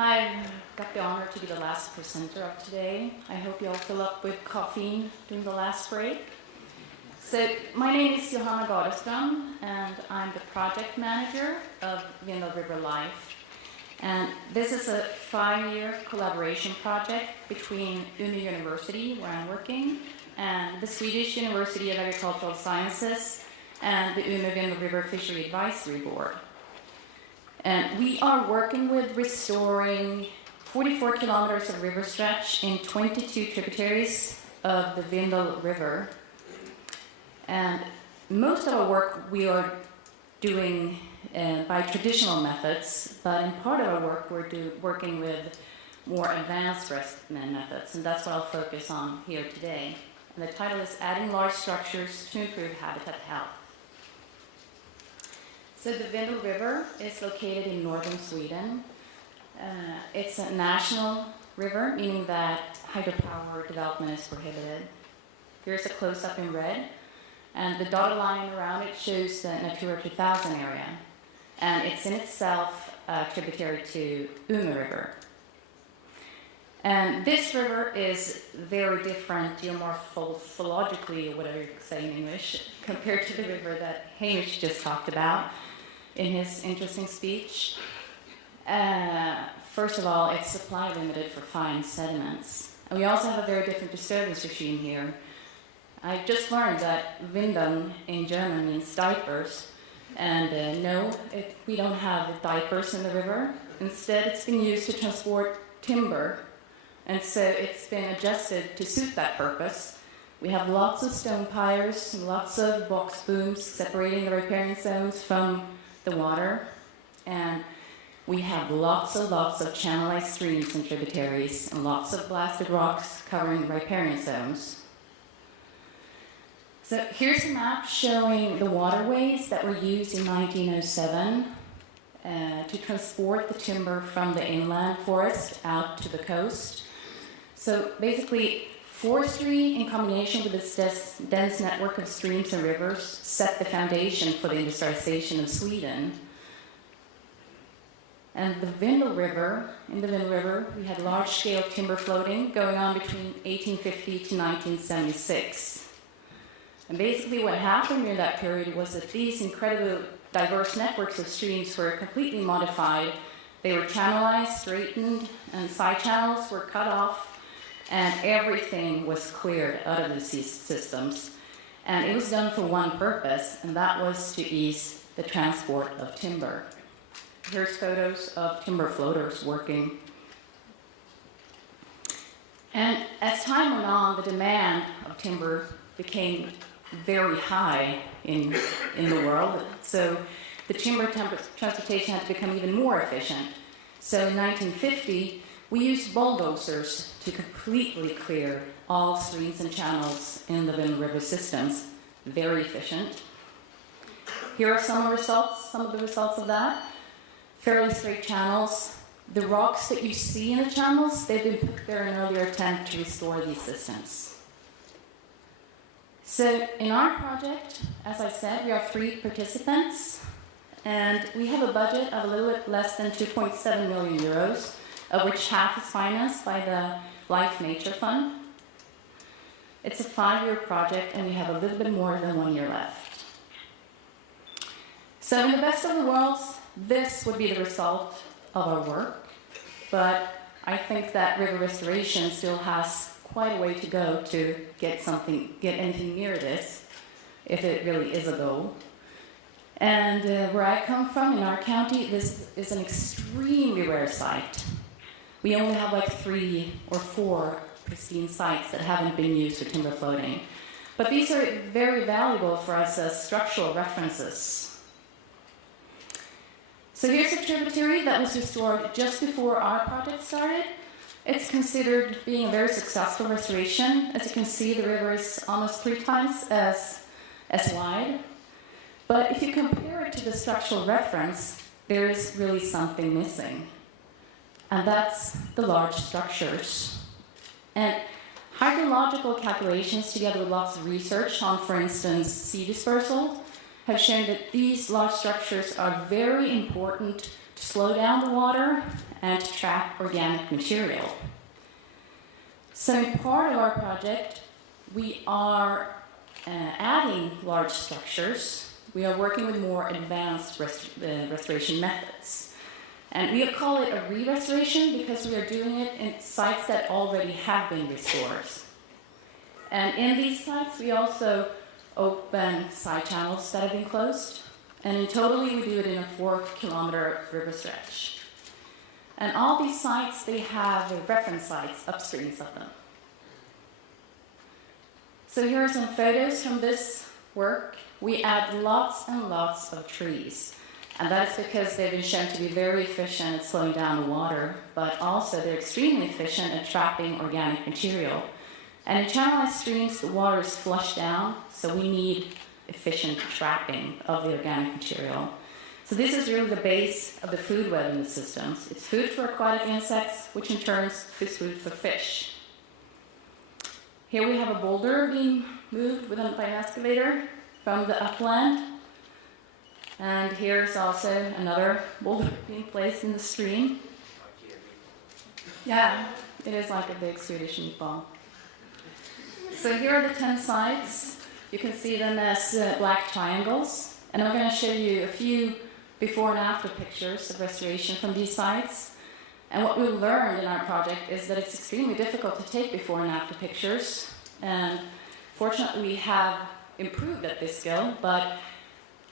I've got the honor to be the last presenter of today. I hope you all fill up with caffeine during the last break. So my name is Gardestrom, and I'm the project manager of Vindel River Life. And this is a 5-year collaboration project between Umeå University, where I'm working, and the Swedish University of Agricultural Sciences, and the Umeå Vindel River Fishery Advisory Board. And we are working with restoring 44 kilometers of river stretch in 22 tributaries of the Vindel River. And most of our work we are doing by traditional methods, but in part of our work we're working with more advanced restoration methods, and that's what I'll focus on here today. And the title is Adding Large Structures to Improve Habitat Health. So the Vindel River is located in northern Sweden. It's a national river, meaning that hydropower development is prohibited. Here's a close-up in red, and the dotted line around it shows the Natura 2000 area. And it's in itself a tributary to Umeå River. And this river is very different geomorphologically, or whatever you say in English, compared to the river that Hamish just talked about in his interesting speech. First of all, it's supply limited for fine sediments. And we also have a very different disturbance regime here. I just learned that Winden in German means diapers. And no, we don't have diapers in the river. Instead, it's been used to transport timber. And so it's been adjusted to suit that purpose. We have lots of stone piers, lots of box booms separating the riparian zones from the water. And we have lots of channelized streams and tributaries, and lots of blasted rocks covering riparian zones. So here's a map showing the waterways that were used in 1907 to transport the timber from the inland forest out to the coast. So basically, forestry in combination with this dense network of streams and rivers set the foundation for the industrialization of Sweden. And the Vindel River, in the Vindel River, we had large-scale timber floating going on between 1850 to 1976. And basically what happened during that period was that these incredibly diverse networks of streams were completely modified. They were channelized, straightened, and side channels were cut off, and everything was cleared out of these systems. And it was done for one purpose, and that was to ease the transport of timber. Here's photos of timber floaters working. And as time went on, the demand of timber became very high in the world. So the timber transportation had to become even more efficient. So in 1950, we used bulldozers to completely clear all streams and channels in the Vindel River systems. Very efficient. Here are some of the results of that. Fairly straight channels. The rocks that you see in the channels, they've been put there in an earlier attempt to restore these systems. So in our project, as I said, we have 3 participants, and we have a budget of a little bit less than 2.7 million euros, of which half is financed by the Life Nature Fund. It's a 5-year project, and we have a little bit more than 1 year left. So in the best of the worlds, this would be the result of our work, but I think that river restoration still has quite a way to go to get anything near this, if it really is a goal. And where I come from, in our county, this is an extremely rare site. We only have like 3 or 4 pristine sites that haven't been used for timber floating. But these are very valuable for us as structural references. So here's a tributary that was restored just before our project started. It's considered being a very successful restoration. As you can see, the river is almost 3 times as wide. But if you compare it to the structural reference, there is really something missing. And that's the large structures. And hydrological calculations, together with lots of research on, for instance, sea dispersal, have shown that these large structures are very important to slow down the water and to trap organic material. So in part of our project, we are adding large structures. We are working with more advanced restoration methods. And we call it a re-restoration because we are doing it in sites that already have been restored. And in these sites, we also open side channels that have been closed. And in total, we do it in a 4-kilometer river stretch. And all these sites, they have reference sites upstream of them. So here are some photos from this work. We add lots and lots of trees. And that's because they've been shown to be very efficient at slowing down the water, but also they're extremely efficient at trapping organic material. And in channelized streams, the water is flushed down, so we need efficient trapping of the organic material. So this is really the base of the food web in the systems. It's food for aquatic insects, which in turn is food for fish. Here we have a boulder being moved by an excavator from the upland. And here's also another boulder being placed in the stream. Yeah, it is like a big Swedish meatball. So here are the 10 sites. You can see them as black triangles. And I'm going to show you a few before and after pictures of restoration from these sites. And what we learned in our project is that it's extremely difficult to take before and after pictures. And fortunately, we have improved at this skill, but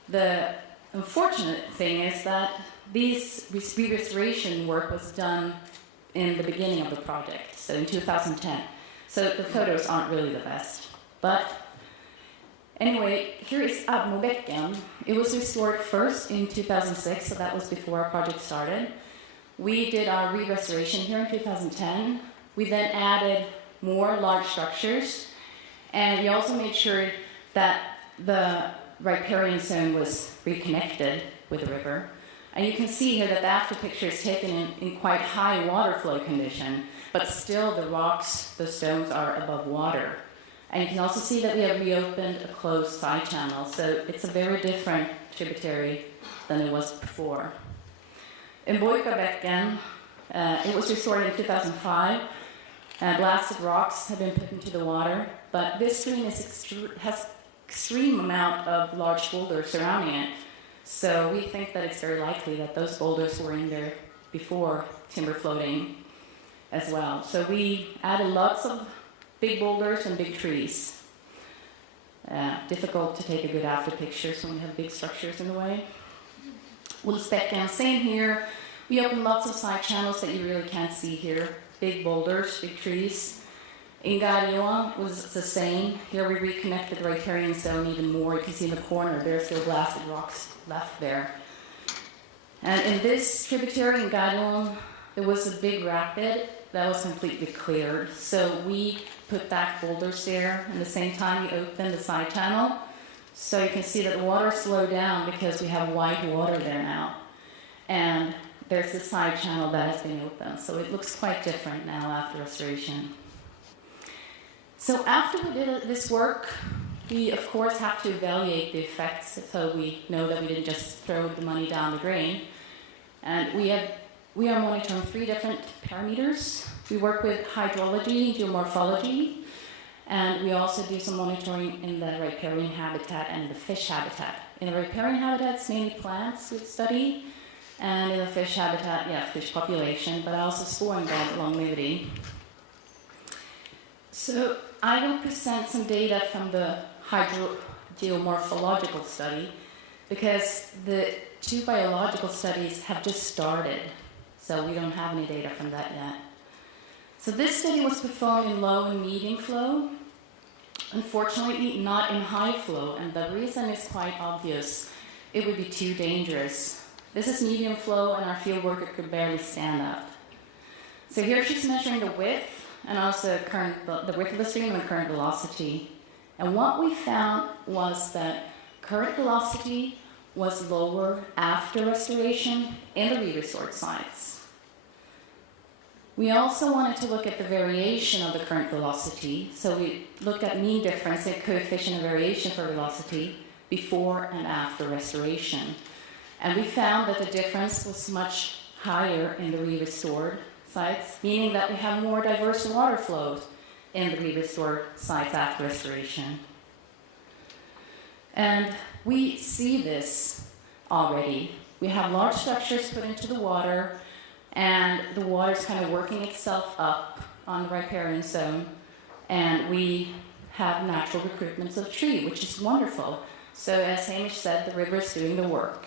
the unfortunate thing is that this restoration work was done in the beginning of the project, so in 2010. So the photos aren't really the best. But anyway, here is Abmobecken. It was restored first in 2006, so that was before our project started. We did our re-restoration here in 2010. We then added more large structures, and we also made sure that the riparian zone was reconnected with the river. And you can see here that the after picture is taken in quite high water flow condition, but still the rocks, the stones are above water. And you can also see that we have reopened a closed side channel, so it's a very different tributary than it was before. In Boikabecken, it was restored in 2005. Blasted rocks have been put into the water, but this stream has extreme amount of large boulders surrounding it. So we think that it's very likely that those boulders were in there before timber floating as well. So we added lots of big boulders and big trees. Difficult to take a good after pictures when we have big structures in the way. Wolfsbecken, same here. We opened lots of side channels that you really can't see here. Big boulders, big trees. In Gardestrom was the same. Here we reconnected the riparian zone even more. You can see in the corner, there's still blasted rocks left there. And in this tributary in Gardestrom, there was a big rapid that was completely cleared. So we put back boulders there, and at the same time we opened the side channel. So you can see that the water slowed down because we have white water there now. And there's the side channel that has been opened. So it looks quite different now after restoration. So after we did this work, we of course have to evaluate the effects so we know that we didn't just throw the money down the drain. And we are monitoring 3 different parameters. We work with hydrology, geomorphology, and we also do some monitoring in the riparian habitat and the fish habitat. In the riparian habitat, it's mainly plants we study, and in the fish habitat, fish population, but also sporing bed longevity. So I will present some data from the hydrogeomorphological study, because the 2 biological studies have just started, so we don't have any data from that yet. So this study was performed in low and medium flow, unfortunately not in high flow, and the reason is quite obvious. It would be too dangerous. This is medium flow, and our field worker could barely stand up. So here she's measuring the width, and also the width of the stream and current velocity. And what we found was that current velocity was lower after restoration in the re-restored sites. We also wanted to look at the variation of the current velocity. So we looked at mean difference and coefficient of variation for velocity before and after restoration. And we found that the difference was much higher in the re-restored sites, meaning that we have more diverse water flows in the re-restored sites after restoration. And we see this already. We have large structures put into the water, and the water's kind of working itself up on the riparian zone, and we have natural recruitments of tree, which is wonderful. So as Hamish said, the river is doing the work.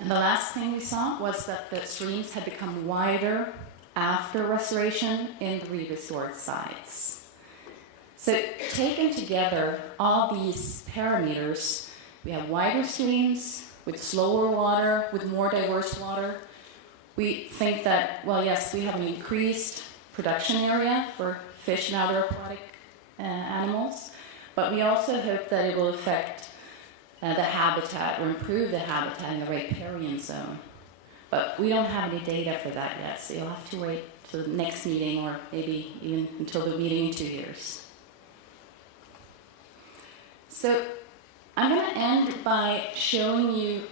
And the last thing we saw was that the streams had become wider after restoration in the re-restored sites. So taken together, all these parameters, we have wider streams with slower water, with more diverse water. We think that, well, yes, we have an increased production area for fish and other aquatic animals, but we also hope that it will affect the habitat or improve the habitat in the riparian zone. But we don't have any data for that yet, so you'll have to wait till the next meeting or maybe even until the meeting in 2 years. So I'm going to end by showing you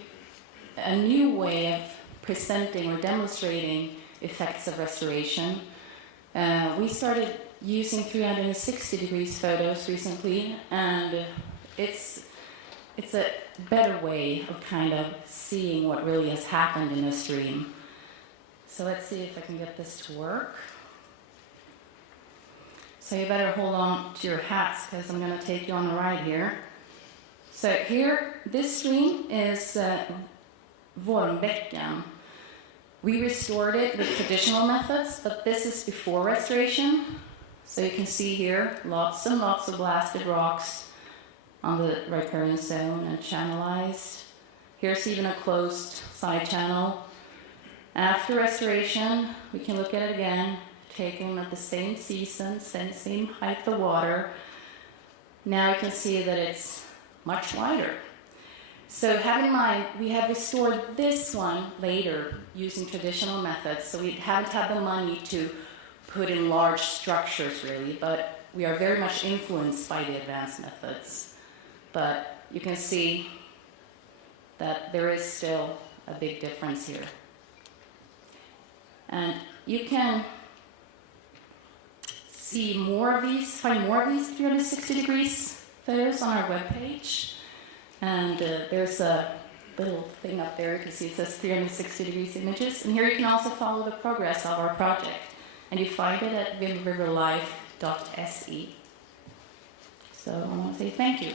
a new way of presenting or demonstrating effects of restoration. We started using 360 degrees photos recently, and it's a better way of kind of seeing what really has happened in a stream. So let's see if I can get this to work. So you better hold on to your hats because I'm going to take you on a ride here. So here, this stream is Vormbäcken. We restored it with traditional methods, but this is before restoration. So you can see here lots and lots of blasted rocks on the riparian zone and channelized. Here's even a closed side channel. After restoration, we can look at it again, taken at the same season, same height of water. Now you can see that it's much wider. So have in mind, we have restored this one later using traditional methods, so we haven't had the money to put in large structures really, but we are very much influenced by the advanced methods. But you can see that there is still a big difference here. And you can see more of these, find more of these 360 degrees photos on our webpage. And there's a little thing up there, you can see it says 360 degrees images. And here you can also follow the progress of our project. And you find it at vimriverlife.se. So I want to say thank you.